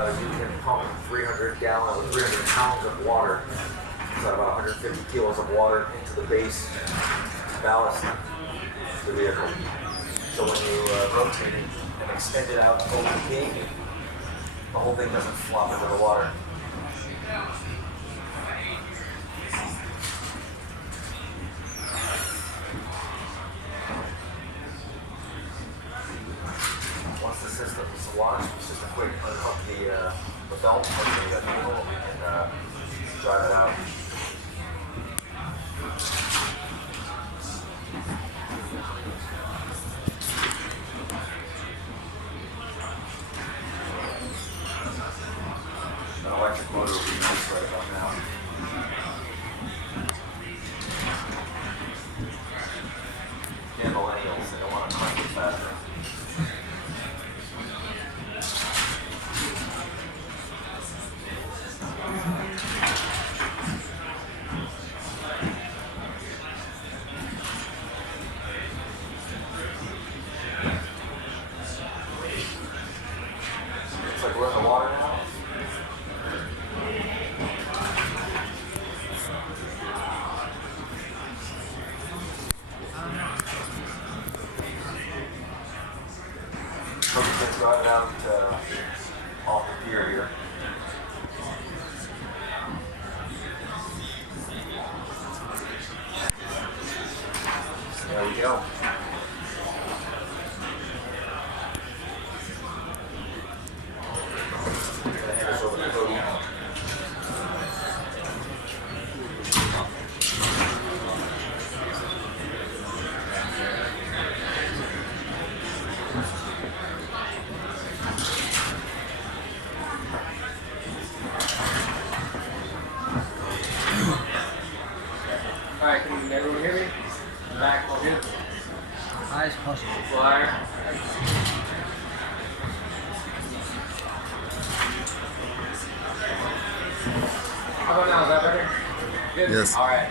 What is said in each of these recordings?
You can pump 300 pounds of water, so about 150 kilos of water into the base ballast of the vehicle. So when you rotate it and extend it out over the gate, the whole thing doesn't flop into the water. Once the system is launched, it's just a quick unhook the belt from the vehicle and drive it out. An electric motor will be used right about now. Yeah, millennials, they don't want to crank it faster. Looks like we're in the water now. Let's drive it out off the pier here. There we go. Hand this over to Cody. Alright, can everyone hear me? In the back, all good? High as possible. Flyer. How about now? Is that better? Good? Yes. Alright.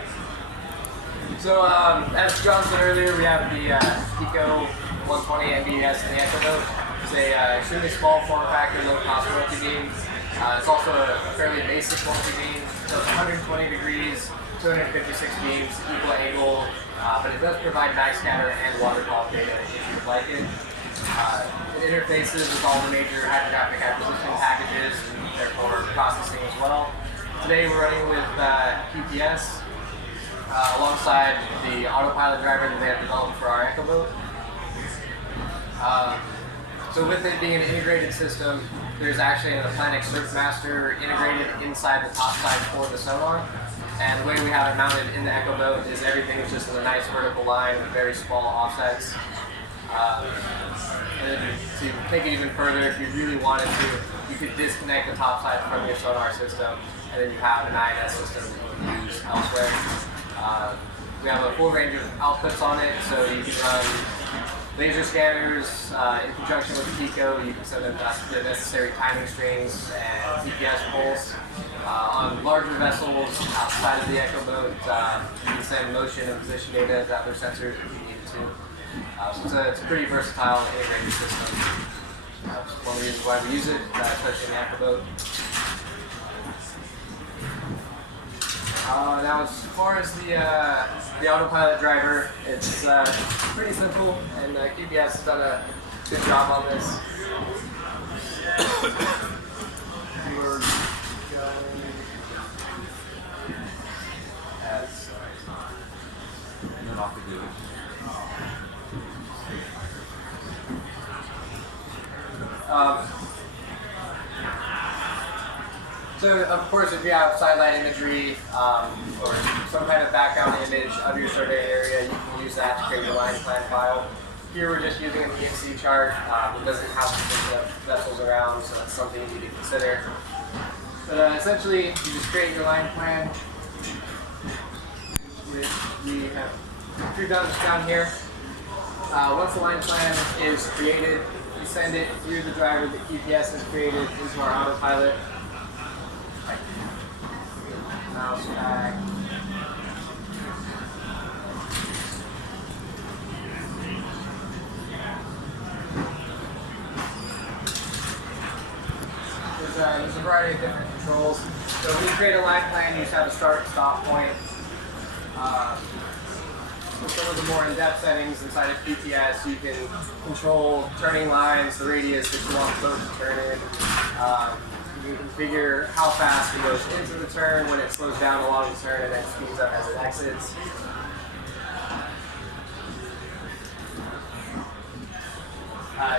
So, as John said earlier, we have the Eco 120 MBS in the Echoboat. It's a extremely small form factor, low cost multi-beam. It's also a fairly basic multi-beam. So it's 120 degrees, 256 beams, equal angle, but it does provide backscatter and waterfall data if you would like it. It interfaces with all the major hydrographic acquisition packages and therefore processing as well. Today we're running with PPS alongside the autopilot driver that they have developed for our Echoboat. So with it being an integrated system, there's actually an Atlantic Surfmaster integrated inside the top side for the sonar. And the way we have it mounted in the Echoboat is everything is just in a nice vertical line with very small offsets. And to take it even further, if you really wanted to, you could disconnect the top side from your sonar system, and then you have an INS system that you can use elsewhere. We have a full range of outputs on it, so you can run laser scanners in conjunction with the Pico. You can send them the necessary timing strings and GPS pulls. On larger vessels outside of the Echoboat, you can send motion and position data to other sensors if you need to. So it's a pretty versatile integrated system. It's one of the reasons why we use it, especially in the Echoboat. Now, as far as the autopilot driver, it's pretty simple, and KBS has done a good job on this. We're going as And then off we do. So, of course, if you have satellite imagery or some kind of background image of your survey area, you can use that to create your line plan file. Here we're just using an EMC chart. It doesn't have the vessels around, so that's something you need to consider. But essentially, you just create your line plan. We have three buttons down here. Once the line plan is created, we send it through the driver that GPS has created into our autopilot. Mouse back. there's a variety of different controls. So when you create a line plan, you just have a start and stop point. With some of the more in-depth settings inside of QTS, you can control turning lines, the radius that you want the boat to turn in. You can configure how fast it goes into the turn, when it slows down along the turn, and then speeds up as it exits.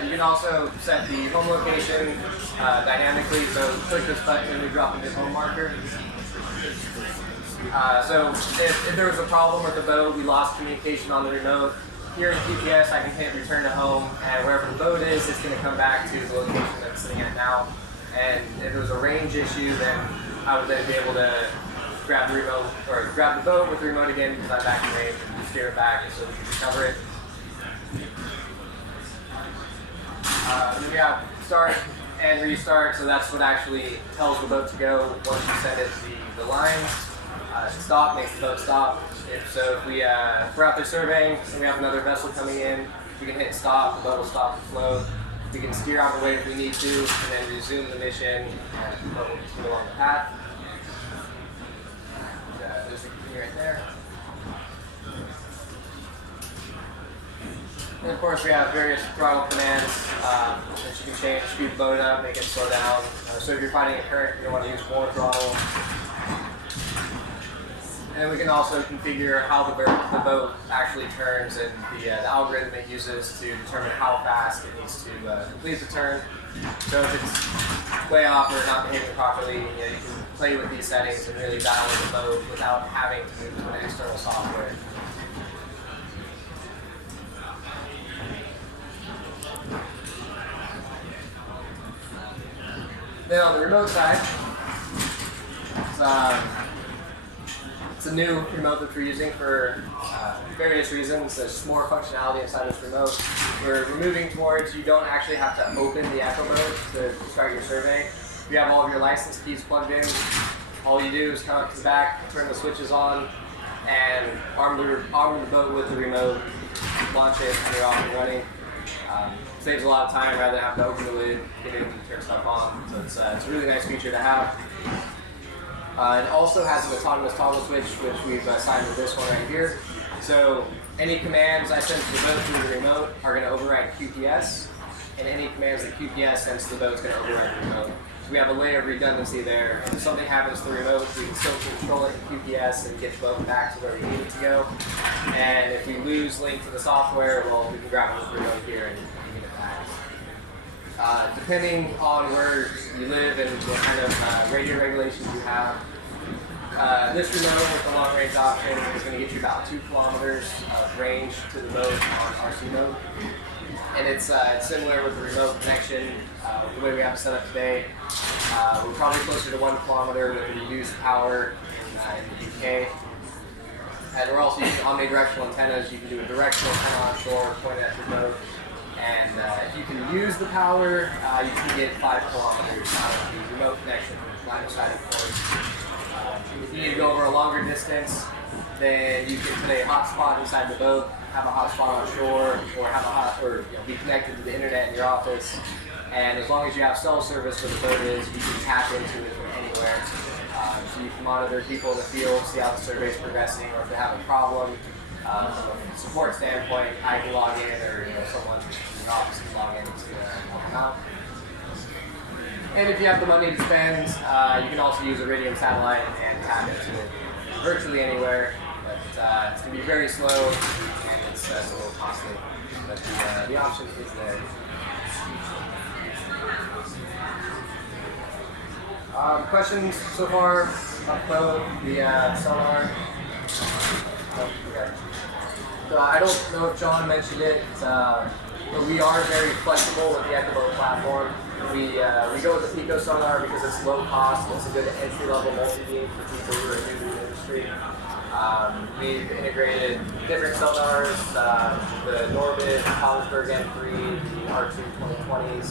You can also set the home location dynamically, so click this button and we drop in the home marker. So if there was a problem with the boat, we lost communication on the remote, here in QTS I can hit return to home, and wherever the boat is, it's going to come back to the location that it's sitting at now. And if there was a range issue, then I would then be able to grab the remote, or grab the boat with the remote again because I'm back in range, and steer it back so we can recover it. Then we have start and restart, so that's what actually tells the boat to go once you set it the lines. Stop makes the boat stop. If we're out there surveying and we have another vessel coming in, we can hit stop, the boat will stop the flow. We can steer out the way if we need to, and then resume the mission, and the boat will continue along the path. There's the key right there. And of course we have various throttle commands that you can change, speed the boat up, make it slow down. So if you're finding a current, you want to use more throttle. And we can also configure how the boat actually turns, and the algorithm it uses to determine how fast it needs to complete the turn. So if it's way off or not behaving properly, you can play with these settings and really dial in the boat without having to move to an external software. Then on the remote side, it's a new remote that we're using for various reasons. There's more functionality inside this remote. We're moving towards you don't actually have to open the Echoboat to start your survey. You have all of your license keys plugged in. All you do is come up to the back, turn the switches on, and arm the boat with the remote, launch it, and you're off and running. Saves a lot of time rather than have to open the lid, get in, and turn stuff on. So it's a really nice feature to have. It also has an autonomous toggle switch, which we've assigned to this one right here. So any commands I send to the boat through the remote are going to override QPS, and any commands that QPS sends to the boat is going to override the remote. So we have a layer of redundancy there. If something happens to the remote, we can still control it in QPS and get the boat back to where we need it to go. And if we lose link to the software, well, we can grab it with the remote here and get it back. Depending on where you live and what kind of radio regulations you have, this remote with the long range option is going to get you about 2 kilometers of range to the boat on RC mode. And it's similar with the remote connection. The way we have it set up today, we're probably closer to 1 kilometer with the reduced power in the UK. And we're also using omnidirectional antennas. You can do a directional antenna on shore, point it at your boat. And if you can use the power, you can get 5 kilometers out of the remote connection from line of sight, of course. If you need to go over a longer distance, then you can put a hotspot inside the boat, have a hotspot on shore, or be connected to the internet in your office. And as long as you have cell service where the boat is, you can tap into it from anywhere. So you can monitor people in the field, see how the survey is progressing, or if they have a problem. From a support standpoint, I can log in, or someone in the office can log in to help them out. And if you have the money to spend, you can also use Iridium satellite and tap into it virtually anywhere. But it's going to be very slow, and it's a little costly. But the option is there. Questions so far about the sonar? Okay. So I don't know if John mentioned it, but we are very flexible with the Echoboat platform. We go with the Pico sonar because it's low cost. It's a good entry-level multi-beam for people who are new to the industry. We've integrated different sonars, the Norbit, Kongsberg M3, the R2 2020s.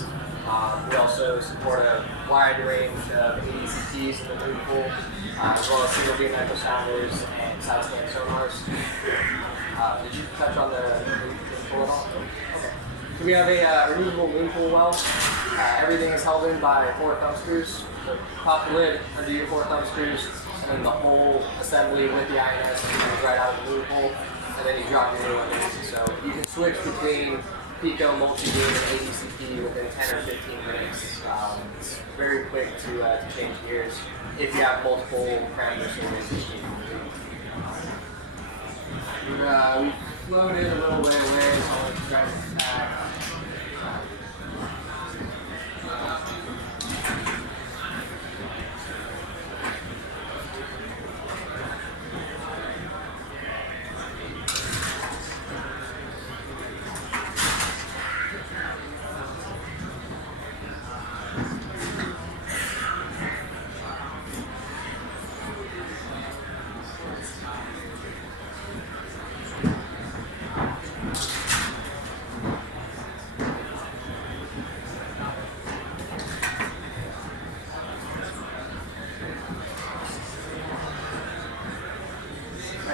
We also support a wide range of ADCTs in the moon pool, as well as single beam echo sounders and side scan sonars. Did you touch on the moon pool at all? Okay. So we have a removable moon pool well. Everything is held in by 4 thumb screws. So pop the lid, undo your 4 thumb screws, and then the whole assembly with the INS comes right out of the loophole, and then you drop your new one in. So you can switch between Pico, multi-beam, and ADCP within 10 or 15 minutes. It's very quick to change gears if you have multiple parameters in your system. We floated a little way away, so I'm going to try to attack.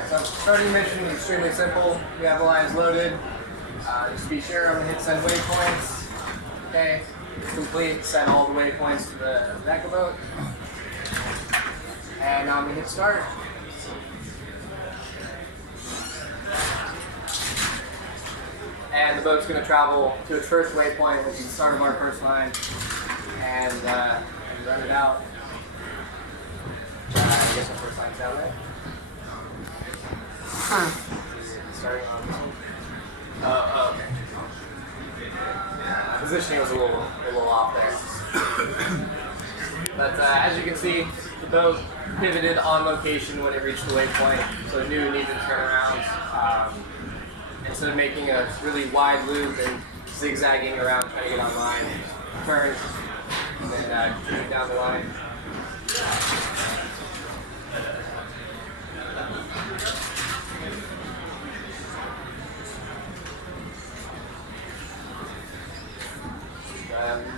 So starting mission is extremely simple. We have the lines loaded. Just be sure I'm going to hit send waypoints. Okay, it's complete. Send all the waypoints to the Echoboat. And now I'm going to hit start. And the boat's going to travel to its first waypoint, which is the start of our first line, and run it out. I guess our first line's that way. Starting on this one. Oh, okay. Positioning was a little off there. But as you can see, the boat pivoted on location when it reached the waypoint, so it knew it needed to turn around. Instead of making a really wide loop and zigzagging around trying to get on line, turn and then continue down the line.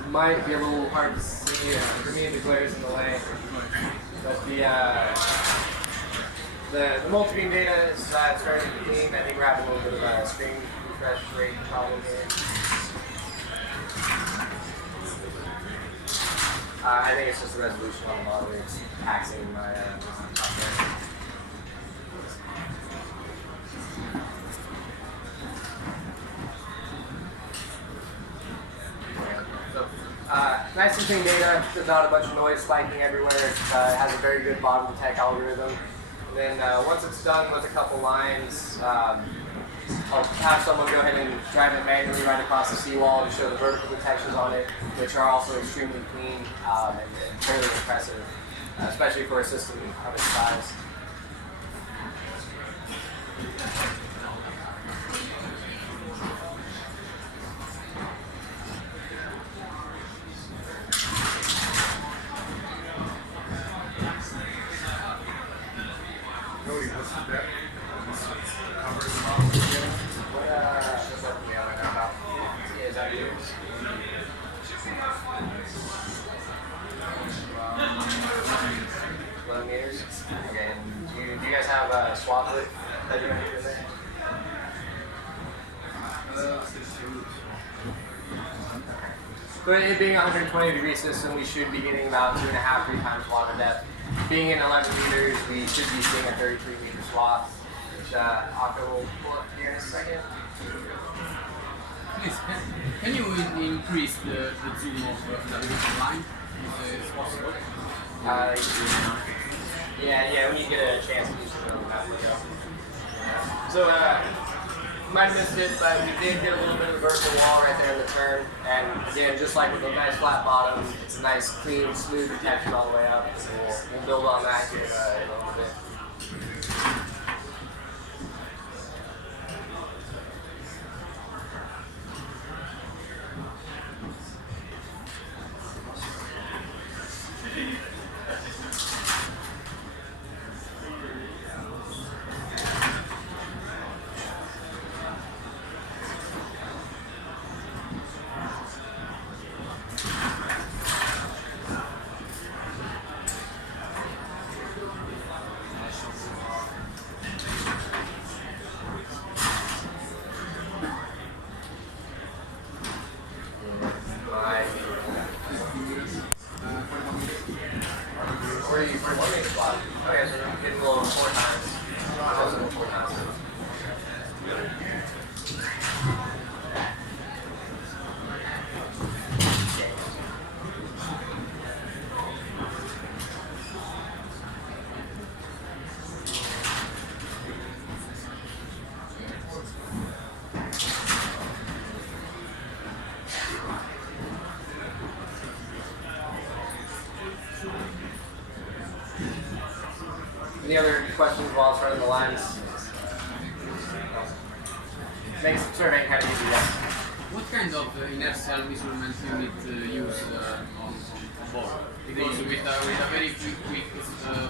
Might be a little hard to see for me, the glare's in the way, but the multi-beam data is starting to clean. I think we're having a little bit of a screen refresh rate problem here. I think it's just the resolution on the monitor. It's taxing my software. Nice and clean data. There's not a bunch of noise spiking everywhere. It has a very good bottom detect algorithm. And then once it's done with a couple lines, I'll have someone go ahead and drive it manually right across the seawall to show the vertical detections on it, which are also extremely clean and fairly impressive, especially for a system of its size. Okay, do you guys have a swap lift that you're going to do in there? So it being a 120-degree system, we should be getting about 2.5, 3 times water depth. Being in 11 meters, we should be seeing a 33-meter swap, which Akko will pull up here in a second. Please, can you increase the zoom of the original line if it's possible? Yeah, when you get a chance to do something that video. So, you might have missed it, but we did get a little bit of a vertical wall right there in the turn. And again, just like with the nice flat bottom, it's a nice, clean, smooth detection all the way up. So we'll build on that here in a little bit. Where are you running spot? Okay, so we're getting a little 4 times. Also 4 times. Any other questions while it's running the lines? Makes surveying kind of easy, yes. What kind of inertial measurement unit use on board? Because with a very quick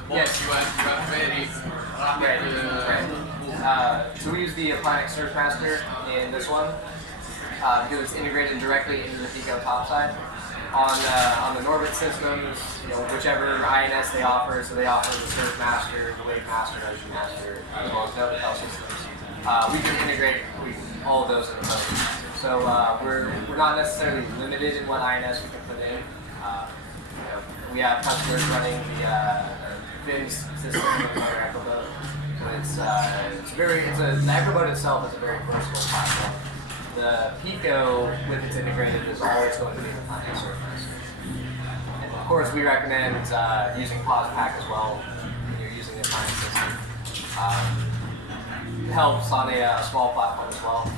boat, Yes. you have very rapid So we use the Applied Surfmaster in this one because it's integrated directly into the Pico topside. On the Norbit systems, whichever INS they offer, so they offer the Surfmaster, the Wakemaster, Oceanmaster, as well as Novotel systems. We can integrate all of those in the boat. So we're not necessarily limited in what INS we can put in. We have customers running the fins system with our Echoboat. So the Echoboat itself is a very versatile platform. The Pico, with its integrated, is always going to be the final surface. And of course, we recommend using Pause Pack as well when you're using the final system. It helps on a small platform as well.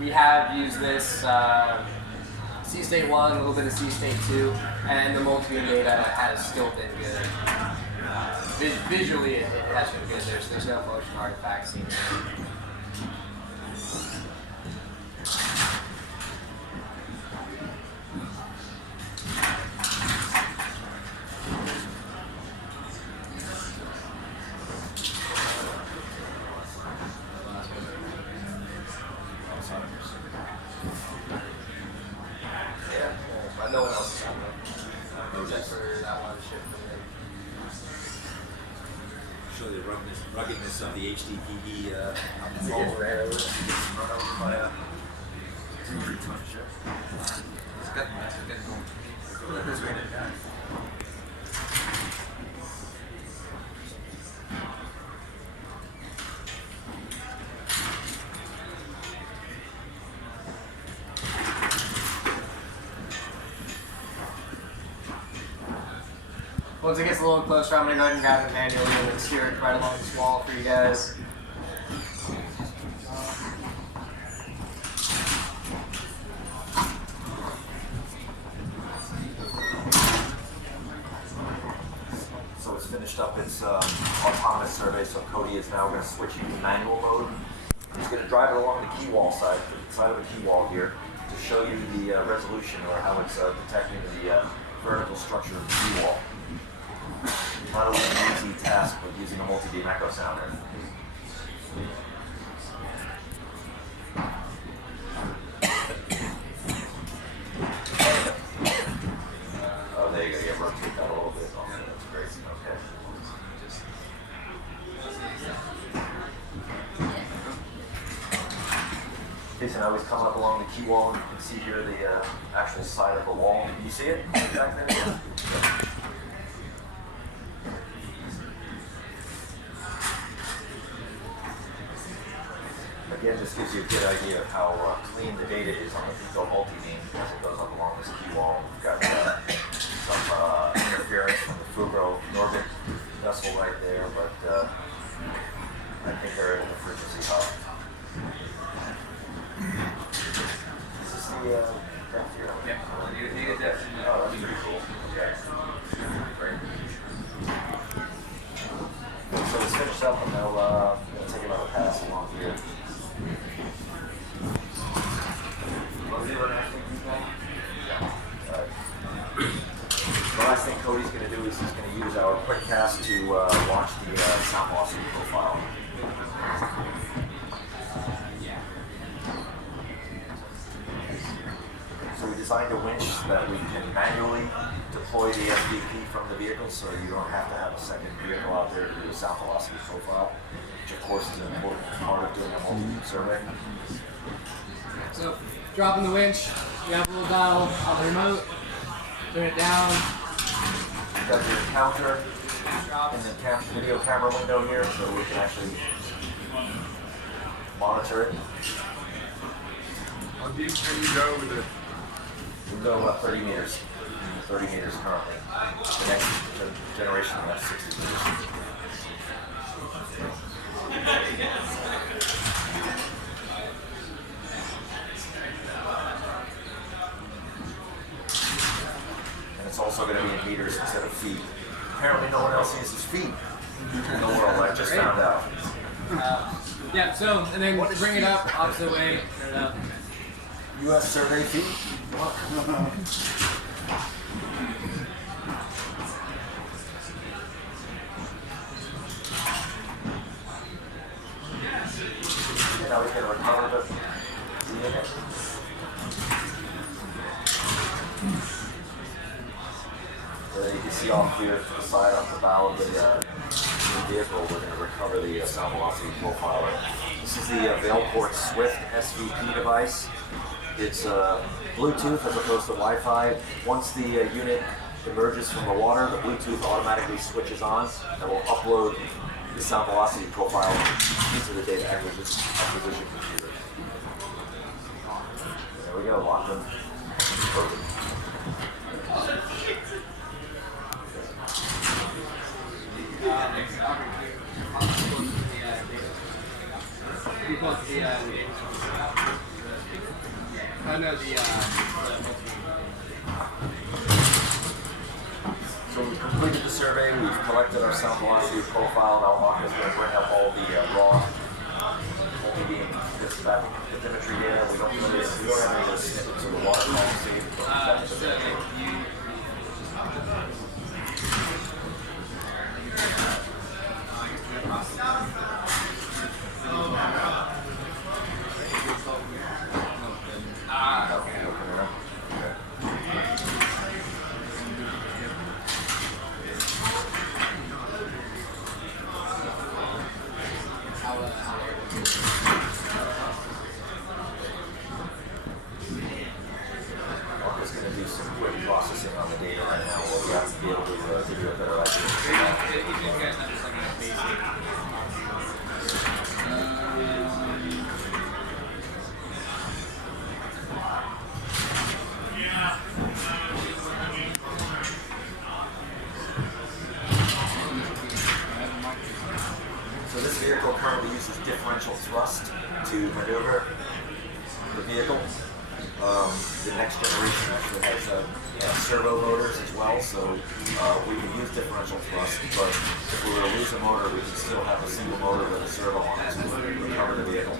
We have used this Sea State 1, a little bit of Sea State 2, and the multi-beam data has still been good. Visually, it has been good. There's no motion artifacts seen. No one else is on there. Except for that one ship. Show the ruggedness of the HDPE on the Run hull. over by a 200-ton ship. It's got going. Once it gets a little closer, I'm going to go ahead and grab it manually and steer it right along this wall for you guys. So it's finished up its autonomous survey, so Cody is now going to switch into manual mode. He's going to drive it along the key wall side of the key wall here to show you the resolution or how it's detecting the vertical structure of the key wall. Not only an easy task, but using a multi-beam echo sounder. Oh, there you go. Yeah, rotate that a little bit. Oh, that's great. Okay. Jason, I always come up along the key wall and you can see here the actual side of the wall. Can you see it back there? Yeah. Again, this gives you a good idea of how clean the data is on the Pico multi-beam as it goes up along this key wall. We've got some interference from the Fugro Norbit vessel right there, but I think they're able to frequency hop. Is this the depth here? Yeah, you get that. Oh, that's pretty cool. Okay. Great. So it's finished up and they'll take another pass along here. The last thing Cody's going to do is he's going to use our quick cast to launch the sound velocity profile. So we designed a winch that we can manually deploy the SVP from the vehicle, so you don't have to have a second vehicle out there to do the sound velocity profile, which of course is an important part of doing a multi-beam survey. So, dropping the winch, you have a little dial on the remote, turn it down. Got your counter in the video camera window here, so we can actually monitor it. How deep can you go with it? We can go about 30 meters. 30 meters currently. The next generation will have 60 meters. And it's also going to be in meters instead of feet. Apparently no one else uses feet in the world, I just found out. Yeah, so, and then bring it up, opposite way, turn it up. U.S. survey feet? And now we can recover the unit. You can see off here to the side, off the bow of the vehicle, we're going to recover the sound velocity profiler. This is the Vailport Swift SVP device. It's Bluetooth as opposed to Wi-Fi. Once the unit emerges from the water, the Bluetooth automatically switches on and will upload the sound velocity profile into the data acquisition computer. There we go, locked in. Perfect. So we've completed the survey, we've collected our sound velocity profile. Now Mark is going to bring up all the raw only being bathymetry data. We don't have any of those snippets of the water quality. Processing on the data right now, we'll have to be able to give you a better idea. So this vehicle currently uses differential thrust to maneuver the vehicle. The next generation actually has servo motors as well, so we can use differential thrust, but if we were to lose a motor, we can still have a single motor with a servo on it to recover the vehicle.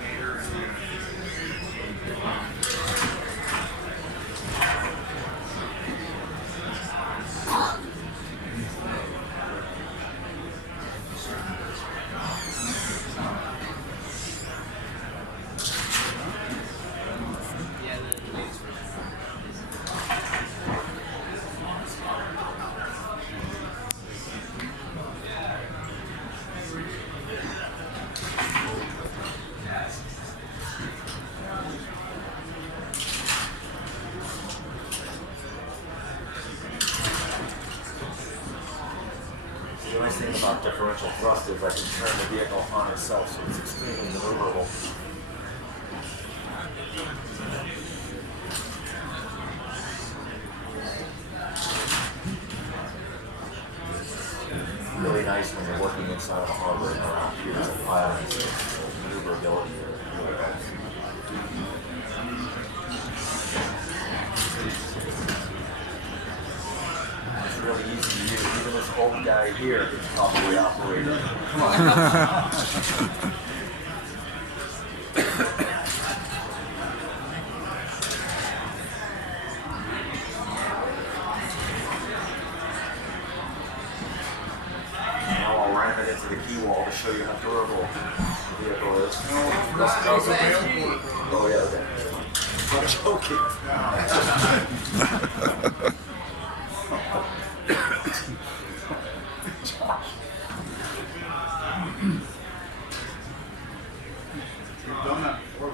The nice thing about differential thrust is I can turn the vehicle on itself, so it's extremely maneuverable. Really nice when you're working inside of a harbor and around here as a pilot. The maneuverability is really nice. It's really easy to use. Even this old guy here can probably operate it. Come on. Now I'll ram it into the key wall to show you how durable the vehicle is. Oh yeah, okay. I'm joking. You've done that before.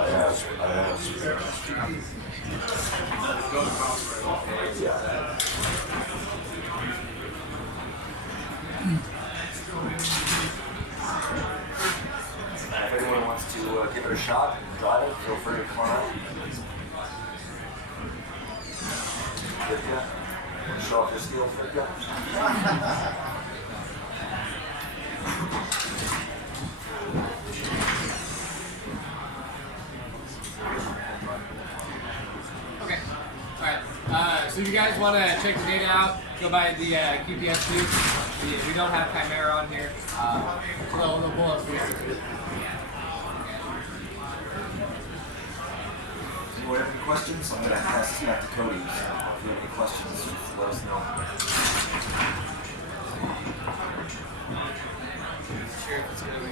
I have. It does bounce right off. Yeah. Good, yeah. Want to show off your skills right there? Okay. Alright. So if you guys want to check the data out, go by the QPS tube. We don't have Chimera on here. So they'll pull us here. Anyone have any questions? I'm going to pass this back to Cody. So if you have any questions, just let us know. Sure, it's gonna be.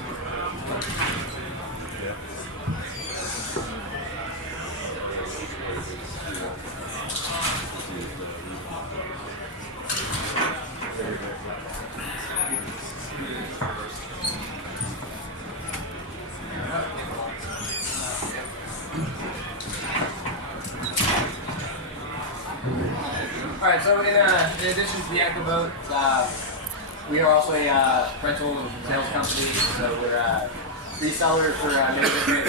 Alright, so in addition to the Echoboat, we are also a rental and sales company, so we're a reseller for many different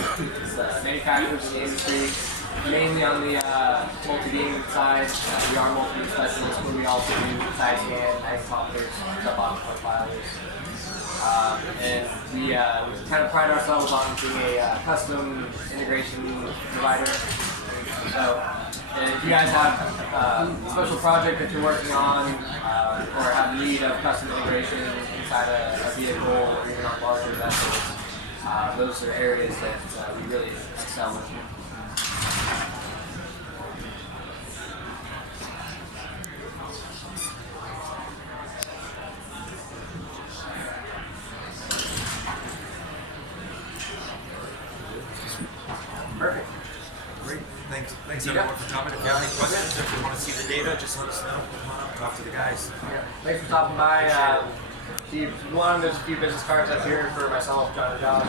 manufacturers in the industry, mainly on the multi-beam side. We are multi-beam specialists, but we also do side scan, magnetometers, sub-optical profilers. And we kind of pride ourselves on being a custom integration provider. So, if you guys have a special project that you're working on, or have need of custom integration inside a vehicle or even on larger vessels, those are areas that we really excel in. Perfect. Great. Thanks everyone for coming. If you have any questions, if you want to see the data, just let us know. Come on up, talk to the guys. Yeah. Thanks for stopping by. There's a few business cards up here for myself, John and John.